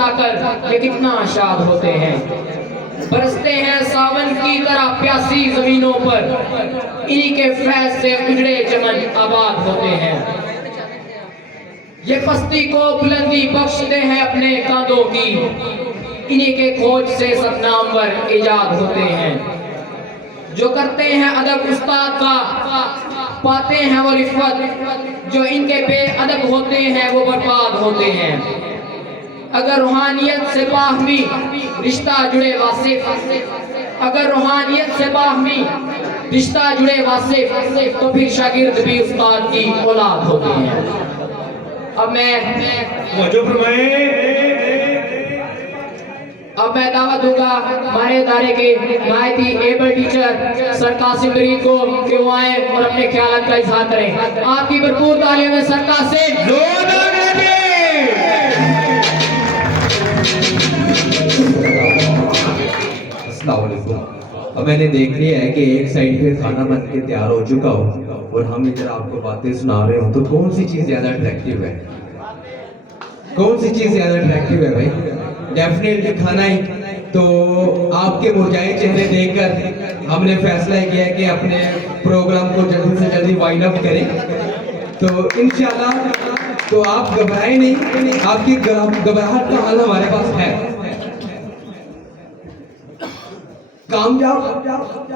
जाकर ये कितना शाद होते हैं। बरसते हैं सावन की तरह प्यासी जमीनों पर, इन्हीं के फैज से उजड़े चमन आबाद होते हैं। ये पस्ती को बुलंदी बख्शते हैं अपने कांधों की, इन्हीं के खोज से सब नामवर इजाद होते हैं। जो करते हैं अदब उस्ताद का पाते हैं वो रिश्वत, जो इनके बेअदब होते हैं वो बर्बाद होते हैं। अगर रूहानियत से बाहमी रिश्ता जुड़े वासिफ, अगर रूहानियत से बाहमी रिश्ता जुड़े वासिफ, तो फिर शागिर्द भी उस्ताद की औलाद होते हैं। अब मैं दावत दूंगा हमारे इदारे के नायती एबल टीचर सर कासिम मरीद को कि वो आए और अपने ख्याल का इजहार करें। आपकी भरपूर तालियों में सर कासिम। अस्सलाम वालेकुम। अब मैंने देख लिया है कि एक साइड पे खाना बन के तैयार हो चुका हो और हम इधर आपको बातें सुना रहे हो, तो कौन सी चीज ज्यादा अट्रैक्टिव है? कौन सी चीज ज्यादा अट्रैक्टिव है भाई? डेफिनेटली खाना ही। तो आपके मुरझाए चेहरे देखकर हमने फैसला किया है कि अपने प्रोग्राम को जल्दी से जल्दी वाइंड अप करें। तो इंशाल्लाह तो आप घबराए नहीं, आपकी घबराहट का हल हमारे पास है। कामयाब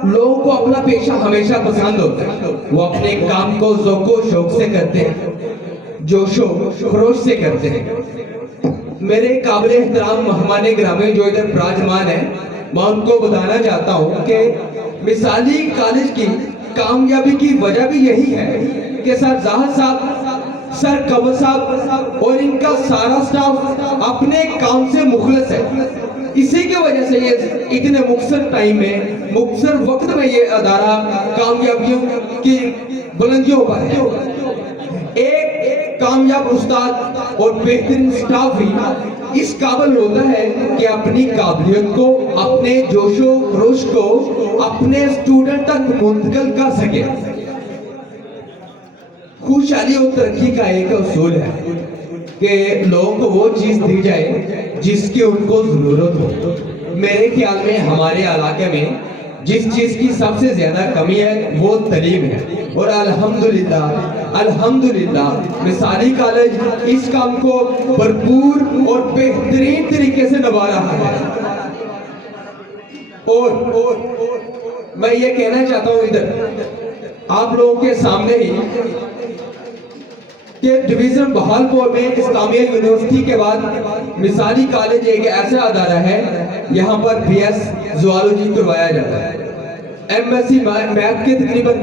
लोगों को अपना पेशा हमेशा पसंद होता है, वो अपने काम को ज़ौक़ो शौक से करते हैं, जोशो खरोश से करते हैं। मेरे काबिल एहतराम मेहमान ग्रामी जो इधर विराजमान है, मैं उनको बताना चाहता हूँ कि मिसाली कॉलेज की कामयाबी की वजह भी यही है कि सर जाहिद साहब, सर कमर साहब और इनका सारा स्टाफ अपने काम से मुखलस है। इसी की वजह से ये इतने मुख्तसर टाइम में, मुख्तसर वक्त में ये अदारा कामयाबियों की बुलंदियों पर है। एक कामयाब उस्ताद और बेहतरीन स्टाफ भी इस काबिल होता है कि अपनी काबिलियत को, अपने जोशो खरोश को अपने स्टूडेंट तक मुंतकिल कर सके। खुशहाली और तरक्की का एक उसूल है कि लोगों को वो चीज दी जाए जिसकी उनको जरूरत हो। मेरे ख्याल में हमारे इलाके में जिस चीज की सबसे ज्यादा कमी है वो तालीम है, और अल्हम्दुलिल्लाह अल्हम्दुलिल्लाह मिसाली कॉलेज इस काम को भरपूर और बेहतरीन तरीके से निभा रहा है। और मैं ये कहना चाहता हूँ इधर आप लोगों के सामने ही कि डिवीजन बहालपुर में इस्लामिया यूनिवर्सिटी के बाद मिसाली कॉलेज एक ऐसा अदारा है, यहाँ पर BS ज़ूलॉजी करवाया जाता है। MSc मैथ के तकरीबन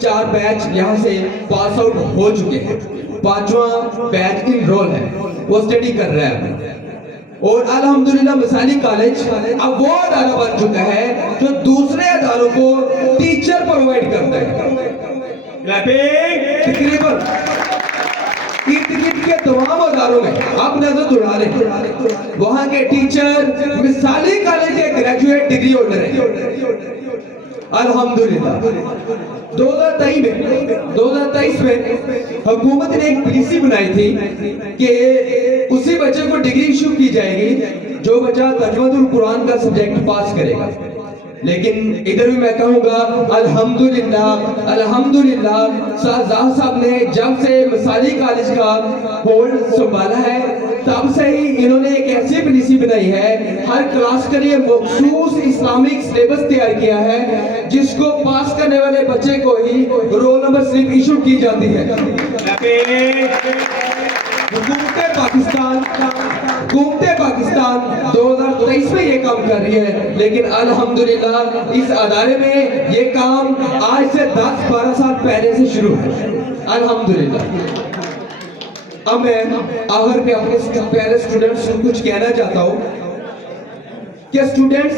4 बैच यहाँ से पास आउट हो चुके हैं, 5वां बैच इनरोल है, वो स्टडी कर रहा है। और अल्हम्दुलिल्लाह मिसाली कॉलेज अब वो अदारा बन चुका है जो दूसरे अदारों को टीचर प्रोवाइड करता है। तकरीबन के तमाम अदारों में आप नजर दौड़ा रहे, वहां के टीचर मिसाली कॉलेज के ग्रेजुएट डिग्री होल्डर हैं। अल्हम्दुलिल्लाह 2023 में हुकूमत ने एक पॉलिसी बनाई थी कि उसी बच्चे को डिग्री इशू की जाएगी जो बच्चा तर्जुमातुल कुरान का सब्जेक्ट पास करेगा। लेकिन इधर भी मैं कहूँगा अल्हम्दुलिल्लाह अल्हम्दुलिल्लाह शाहजाद साहब ने जब से मिसाली कॉलेज का होल्ड संभाला है तब से ही इन्होंने एक ऐसी पॉलिसी बनाई है, हर क्लास के लिए मखसूस इस्लामिक सिलेबस तैयार किया है जिसको पास करने वाले बच्चे को ही रोल नंबर स्लिप इशू की जाती है। हुकूमत पाकिस्तान 2023 में ये काम कर रही है, लेकिन अल्हम्दुलिल्लाह इस अदारे में ये काम आज से 10-12 साल पहले से शुरू है। अल्हम्दुलिल्लाह। अब मैं आखिर पे अपने प्यारे स्टूडेंट्स को कुछ कहना चाहता हूँ कि स्टूडेंट्स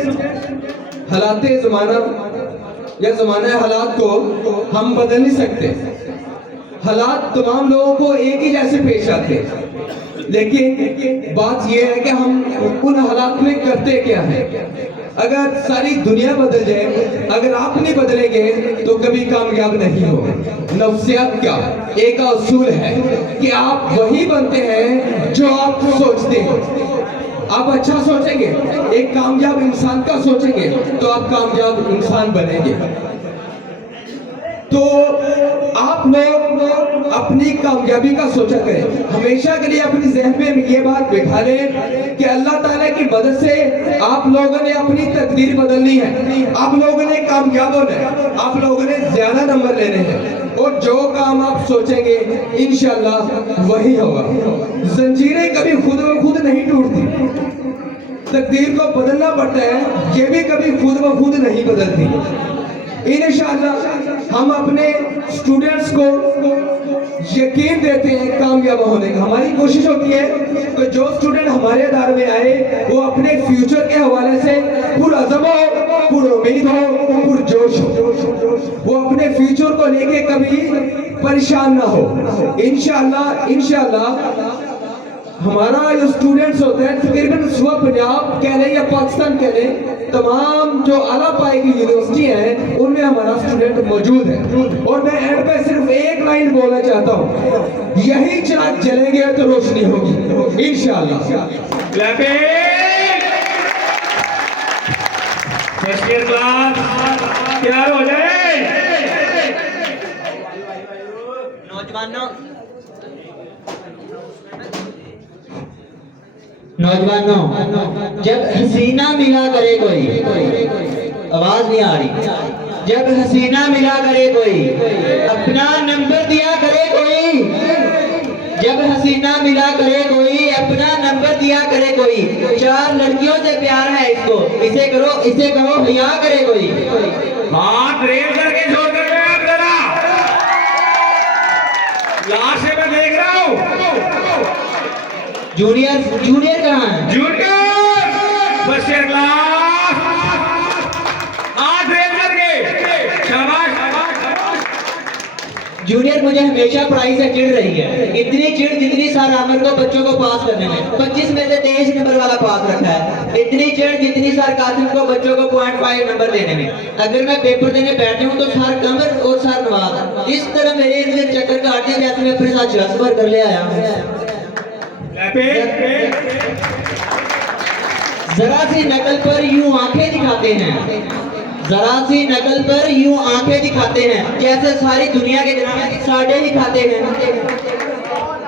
हालात ज़माना या ज़माना हालात को हम बदल नहीं सकते। हालात तमाम लोगों को एक ही जैसे पेश आते हैं, लेकिन बात यह है कि हम उन हालात में करते क्या है। अगर सारी दुनिया बदल जाए, अगर आप नहीं बदलेंगे तो कभी कामयाब नहीं होगा। नफ्सियत का एक असूल है कि आप वही बनते हैं जो आप सोचते हैं। आप अच्छा सोचेंगे, एक कामयाब इंसान का सोचेंगे तो आप कामयाब इंसान बनेंगे। तो आप लोग अपनी कामयाबी का सोचा करें, हमेशा के लिए अपनी ज़हन में ये बात बिठा लें कि अल्लाह ताला की मदद से आप लोगों ने अपनी तकदीर बदलनी है, आप लोगों ने कामयाब होना है, आप लोगों ने ज्यादा नंबर लेने हैं और जो काम आप सोचेंगे इंशाअल्लाह वही होगा। जंजीरें कभी खुद ब खुद नहीं टूटती, तकदीर को बदलना पड़ता है, ये भी कभी खुद ब खुद नहीं बदलती। इंशाअल्लाह हम अपने स्टूडेंट्स को यकीन देते हैं कामयाब होने का, हमारी कोशिश होती है कि जो स्टूडेंट हमारे अदारे में आए वो अपने फ्यूचर के हवाले से पुरअज़म हो, पुरउम्मीद हो, पुरजोश हो, वो अपने फ्यूचर को लेके कभी परेशान ना हो। इंशाअल्लाह हमारा जो स्टूडेंट्स होते हैं तकरीबन सुबह पंजाब कह लें या पाकिस्तान कह लें, तमाम जो आला पाए की यूनिवर्सिटी हैं उनमें हमारा स्टूडेंट मौजूद है। और मैं एंड पे सिर्फ एक लाइन बोलना चाहता हूँ, यही चिराग जलेंगे तो रोशनी होगी इंशाअल्लाह। फर्स्ट ईयर क्लास तैयार हो जाए। नौजवानों, जब हसीना मिला करे कोई, आवाज नहीं आ रही, जब हसीना मिला करे कोई, अपना नंबर दिया करे कोई, जब हसीना मिला करे कोई, अपना नंबर दिया करे कोई, 4 लड़कियों से प्यार है इसको, इसे करो हिया करे कोई। हाथ रेल करके छोड़ कर गए आप जरा, लास्ट से मैं देख रहा हूँ। जूनियर कहाँ है? जूनियर फर्स्ट ईयर क्लास हाथ रेल करके, शाबाश शाबाश। जूनियर मुझे हमेशा पढ़ाई से चिढ़ रही है, इतनी चिढ़ जितनी सार आमिर को बच्चों को पास करने में 25 में से 23 नंबर वाला पास रखा है, इतनी चिढ़ जितनी सार कासिम को बच्चों को 0.5 नंबर देने में। अगर मैं पेपर देने बैठे हूँ तो सार कमर और सार नवाज इस तरह मेरे इर्द चक्कर काटते हैं जैसे मैं अपने साथ ट्रांसफर कर ले आया हूँ। जरा सी नकल पर यूं आंखें दिखाते हैं, जरा सी नकल पर यूं आंखें दिखाते हैं, जैसे सारी दुनिया के साढ़े ही खाते हैं।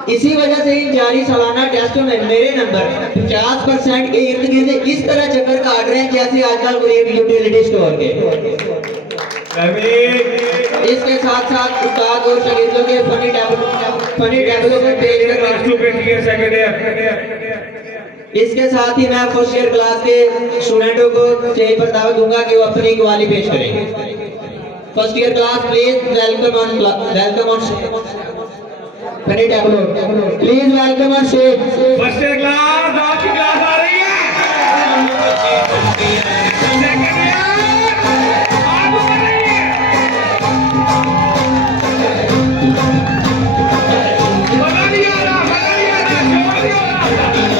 इसी वजह से इन जारी सालाना टेस्टों में मेरे नंबर 50% के इर्द गिर्द इस तरह चक्कर काट रहे हैं जैसे आजकल गरीब यूटिलिटी स्टोर के। इसके साथ साथ उस्ताद और शागिर्दों के फनी डेवलपमेंट पेज इसके साथ ही मैं फर्स्ट ईयर क्लास के स्टूडेंटों को स्टेज पर दावत दूंगा कि वो अपनी कवाली पेश करेंगे। First year class please welcome on funny development, please welcome on stage. First year class आपकी क्लास आ रही है। सेकंड ईयर आप आ रही है। बता दिया ना शोर दिया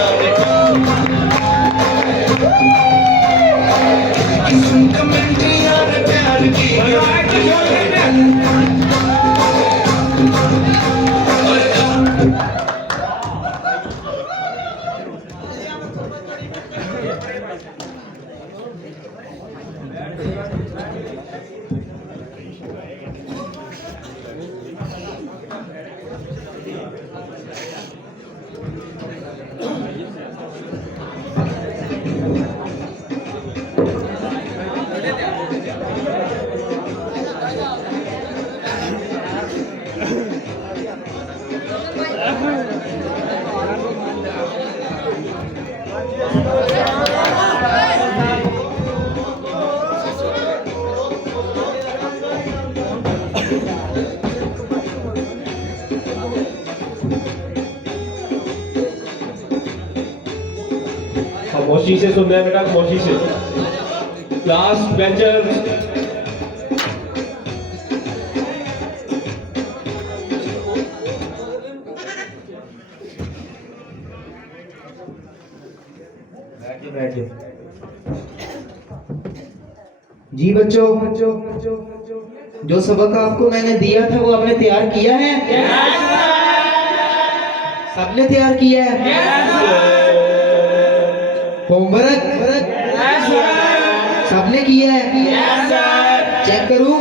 खामोशी से सुनना है बेटा, खामोशी से। लास्ट बेंचर जी बच्चों, जो सबक आपको मैंने दिया था वो आपने तैयार किया है? सबने तैयार किया है? होमवर्क सबने किया है? चेक करूं?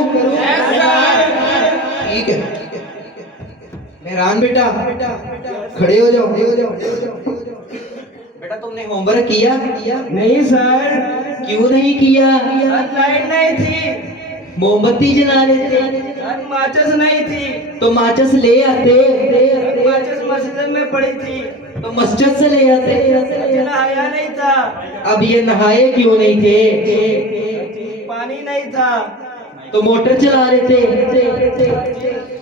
ठीक है। मेहरान बेटा खड़े हो जाओ। बेटा तुमने होमवर्क किया? नहीं सर, क्यों नहीं किया? लाइट नहीं थी, मोमबत्ती जला रहे थे सर माचिस नहीं थी, तो माचिस ले आते। माचिस मस्जिद में पड़ी थी, तो मस्जिद से ले आते। नहाया नहीं था, अब ये नहाए क्यों नहीं थे? पानी नहीं था। तो मोटर चला रहे थे।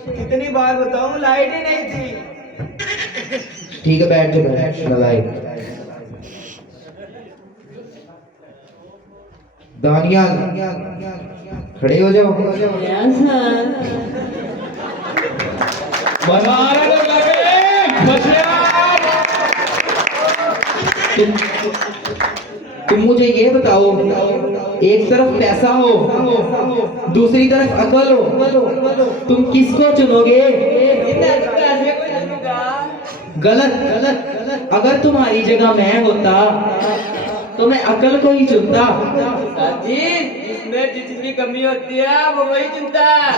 कितनी बार बताऊं, लाइट ही नहीं थी। ठीक है, बैठ जाओ। नालायक। दानियाल खड़े हो जाओ। तुम मुझे ये बताओ, एक तरफ पैसा हो, दूसरी तरफ अकल हो, तुम किसको चुनोगे? गलत। अगर तुम्हारी जगह मैं होता तो मैं अकल को ही चुनता। जी, जिसमें जिस चीज की कमी होती है वो वही चुनता है।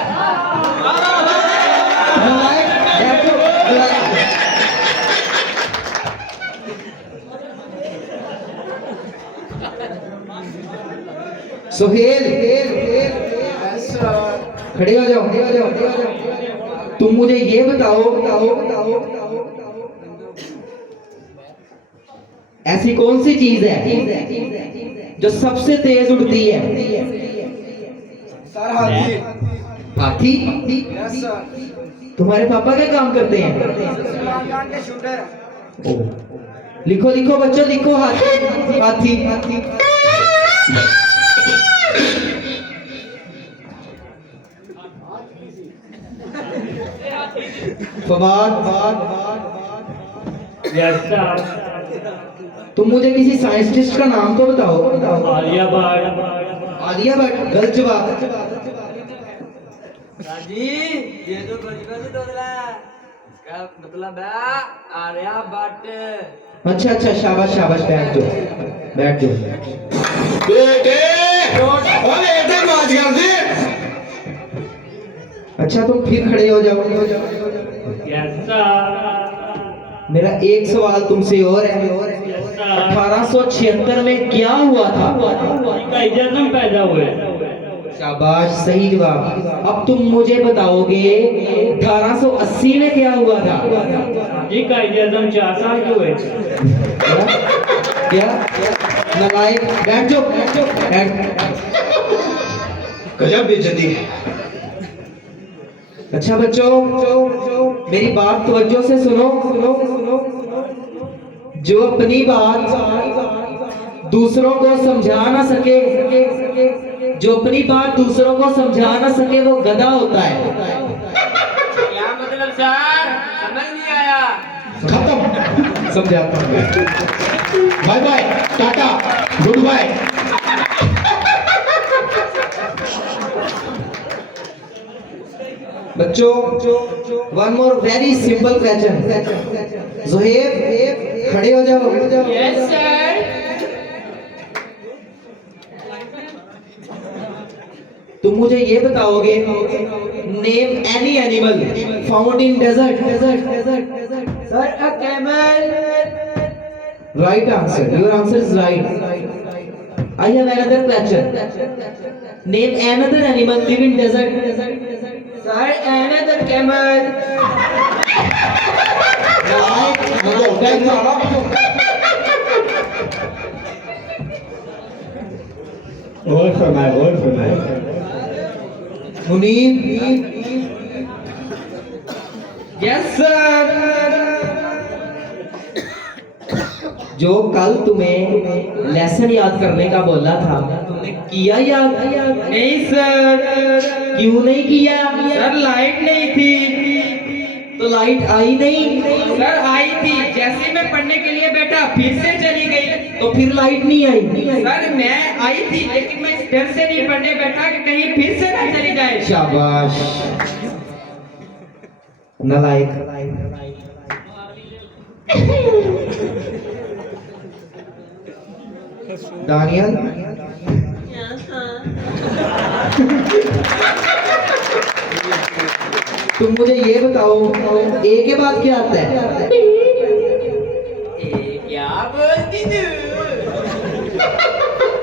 सुहेल खड़े हो जाओ। तुम मुझे ये बताओ, ऐसी कौन सी चीज है जो सबसे तेज उड़ती है? हाथी। तुम्हारे पापा क्या काम करते हैं? ओह, लिखो बच्चों, लिखो। हाथी। तुम मुझे किसी साइंटिस्ट का नाम तो बताओ। आलिया भट्ट। आलिया भट्ट गलत जवाब। जी, ये जो बचपन से डोला है, इसका मतलब है आर्यभट्ट। अच्छा, शाबाश। बैठ जाओ। बेटे अरे इधर मार कर दे। अच्छा, तुम फिर खड़े हो जाओ। मेरा एक सवाल तुमसे और है। 1876 में क्या हुआ था? जन्म पैदा हुए। शाबाश, सही जवाब। अब तुम मुझे बताओगे 1880 में क्या हुआ था? जी का जन्म 4 साल के हुए। क्या? नालायक। बैठ जाओ। गजब बेइज्जती है। अच्छा बच्चों, मेरी बात तवज्जो से सुनो। जो अपनी बात दूसरों को समझा ना सके, वो गधा होता है। क्या मतलब सर, समझ नहीं आया। खत्म। समझाता हूँ। बाय बाय, टाटा, गुड बाय। बच्चों, one more very simple question. Zuhaib खड़े हो जाओ। Yes sir. तुम मुझे ये बताओगे, name any animal found in desert. Sir, a camel. Right answer, your answer is right. I have another question. Name another animal live in desert. Sir, another camel। और फरमाए। Munir. Yes sir. जो कल तुम्हें lesson याद करने का बोला था, तुमने किया याद? नहीं सर। क्यों नहीं किया? सर, लाइट नहीं थी। तो लाइट आई नहीं? सर, आई थी, जैसे मैं पढ़ने के लिए बैठा फिर से चली गई। तो फिर लाइट नहीं आई? सर, मैं आई थी, लेकिन मैं इस डर से नहीं पढ़ने बैठा कि कहीं फिर से ना चली जाए। शाबाश, नालायक। दानियल तुम मुझे ये बताओ ए के बाद क्या आता है? क्या बोलती तू?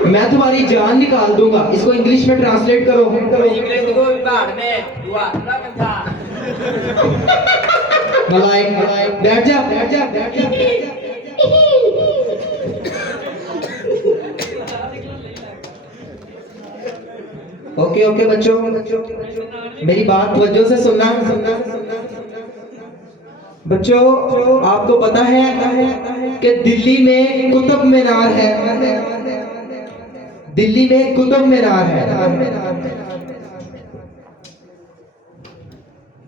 मैं तुम्हारी जान निकाल दूंगा। इसको इंग्लिश में ट्रांसलेट करो। इंग्लिश को विभाग में दुआ ना बंधा। मलाइक बैठ जा बैठ जा बैठ जा। ओके ओके बच्चों, मेरी बात तवज्जो से सुनना। बच्चों, आपको पता है कि दिल्ली में कुतुब मीनार है। दिल्ली में कुतुब मीनार है।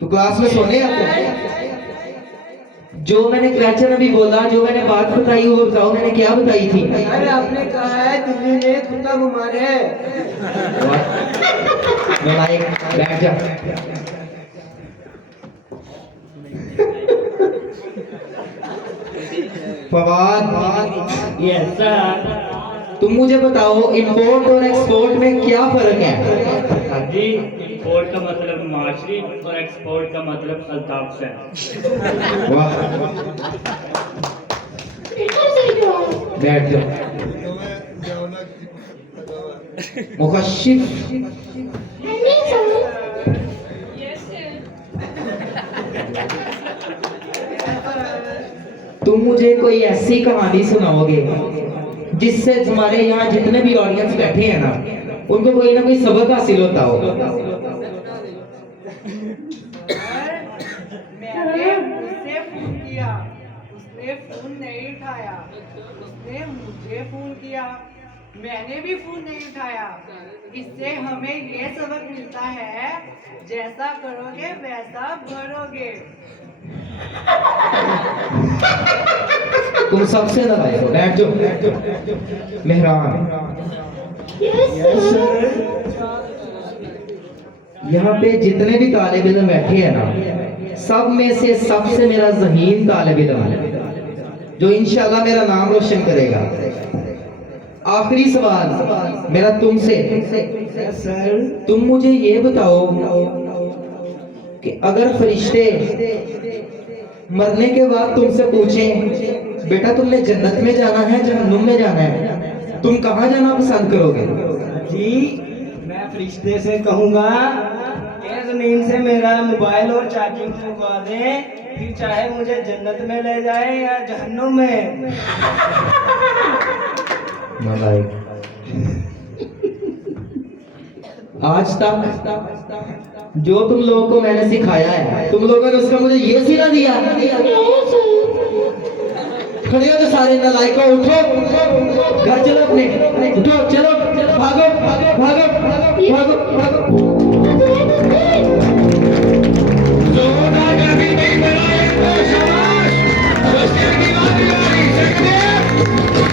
तो क्लास में सोने आते हैं? जो मैंने क्वेश्चन अभी बोला, जो मैंने बात बताई वो बताओ, मैंने क्या बताई थी? अरे आपने कहा है दिल्ली में कुत्ता बीमार है। मलाइक बैठ जा। Fawad, yes sir. तुम मुझे बताओ इंपोर्ट और एक्सपोर्ट में क्या फर्क है? हाँ जी, इंपोर्ट का मतलब माशरी और एक्सपोर्ट का मतलब अल्ताफ से। वाह, बैठ जाओ। मुखशिफ, तुम मुझे कोई ऐसी कहानी सुनाओगे जिससे तुम्हारे यहाँ जितने भी ऑडियंस बैठे हैं ना, उनको कोई ना कोई सबक हासिल होता हो। मैंने उससे फोन किया, उसने फोन नहीं उठाया। उसने मुझे फोन किया, मैंने भी फोन नहीं उठाया। इससे हमें ये सबक मिलता है, जैसा करोगे वैसा भरोगे। तुम सबसे नालायक हो। बैठ जाओ। मेहरान, यहाँ पे जितने भी तालिब इल्म बैठे हैं ना, सब में से सबसे मेरा ज़हीन तालिब इल्म है जो इंशाल्लाह मेरा नाम रोशन करेगा। आखिरी सवाल मेरा तुमसे, तुम मुझे ये बताओ कि अगर फरिश्ते मरने के बाद तुमसे पूछें बेटा तुमने जन्नत में जाना है जहन्नुम में जाना है, तुम कहाँ जाना पसंद करोगे? जी, मैं फरिश्ते से कहूँगा कि जमीन से मेरा मोबाइल और चार्जिंग लगवा दे, फिर चाहे मुझे जन्नत में ले जाए या जहन्नुम में। आज तक जो तुम लोगों को मैंने सिखाया है, तुम लोगों ने उसका मुझे ये सिखा दिया। खड़े हो तो सारे नालायकों, उठो घर चलो अपने, उठो चलो, भागो भागो भागो भागो भागो।